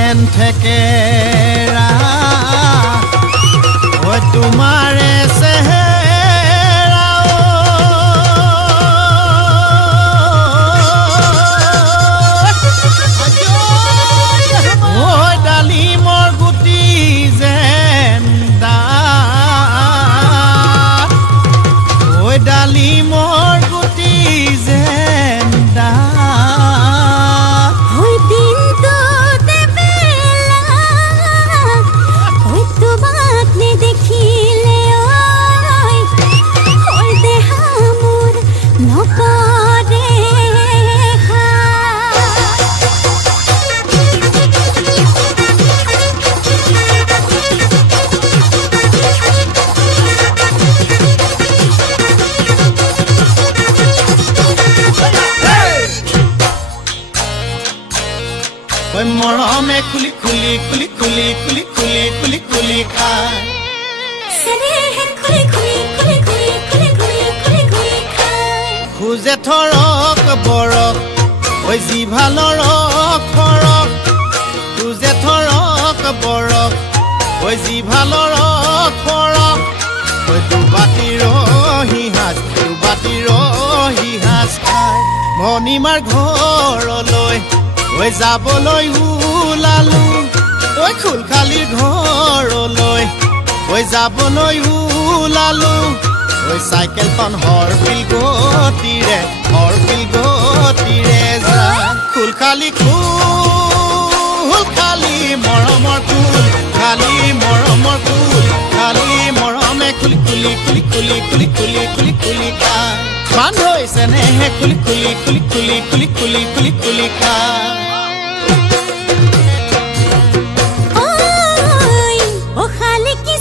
যেন থেকেৰা ঐ তোমাৰে চেহেৰা ঐ ডালিমৰ গুটি যেন ডাঠ ঐ ডালিমৰ গুটি যেন ডাঠ ওই দিনটো দেবেলা ওই তোমাক নেদেখিলে ওই দেহা মোৰ নপৰে ঐ মৰমে খুলি খুলি খুলি খুলি খুলি খুলি খুলি খুলি খায় চেনেহে খুলি খুলি খুলি খুলি খুলি খুলি খুলি খুলি খায় খুজে থৰক বৰক ঐ জিভা লৰক ফৰক খুজে থৰক বৰক ঐ জিভা লৰক ফৰক ঐ দুবাটিৰ সিহাজ খায় ভনীমাৰ ঘৰলৈ ঐ যাবলৈ ওলালো ঐ খুলখালিৰ ঘৰলৈ ঐ যাবলৈ ওলালো ঐ চাইকেলখন হৰপিল গতিৰে যায় খুলখালি খালি মৰমৰ ফুল খালি মৰমৰ ফুল খালি মৰমে খুলি খুলি খুলি খুলি খুলি খুলি খুলি খুলি খায় বান্ধ হৈছে নেহে খুলি খুলি খুলি খুলি খুলি খুলি খুলি খুলি খায় ও খালি কি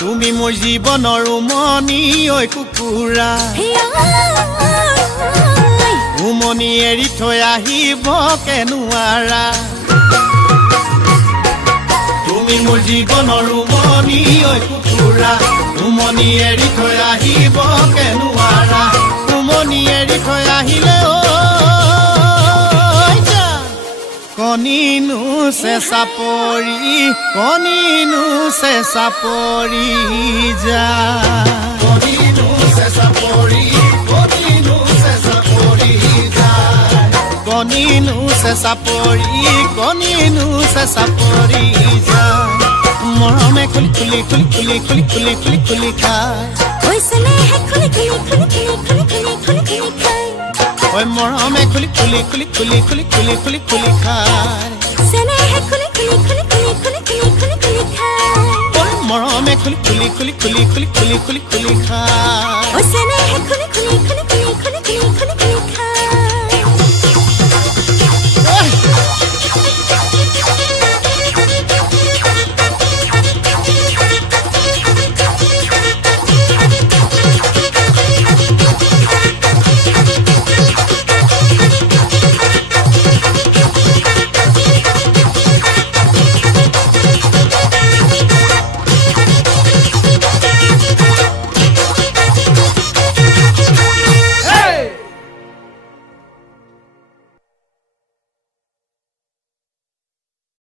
তুমি মোৰ জীৱনৰ উমনি ঐ কুকুৰা উমনি এৰি থৈ আহিব কেনুৱাৰা তুমি মোৰ জীৱনৰ উমনি ঐ কুকুৰা উমনি এৰি থৈ আহিব কেনুৱাৰা উমনি এৰি থৈ আহিলে কণিনো চেঁচা পৰি যা কণিনো চেঁচা পৰি যা কণিনো চেঁচা পৰি যা মৰমে খুলি খুলি খুলি খুলি খুলি খুলি খুলি খুলি খায় ওই চেনেহে খুলি খুলি খুলি খুলি খুলি খুলি খুলি খুলি খায় ঐ মৰমে খুলি খুলি খুলি খুলি খুলি খুলি খুলি খুলি খায় চেনেহে খুলি খুলি খুলি খুলি খুলি খুলি খুলি খুলি খায় ঐ মৰমে খুলি খুলি খুলি খুলি খুলি খুলি খুলি খুলি খায় ওই চেনেহে খুলি খুলি খুলি খুলি খুলি খুলি খুলি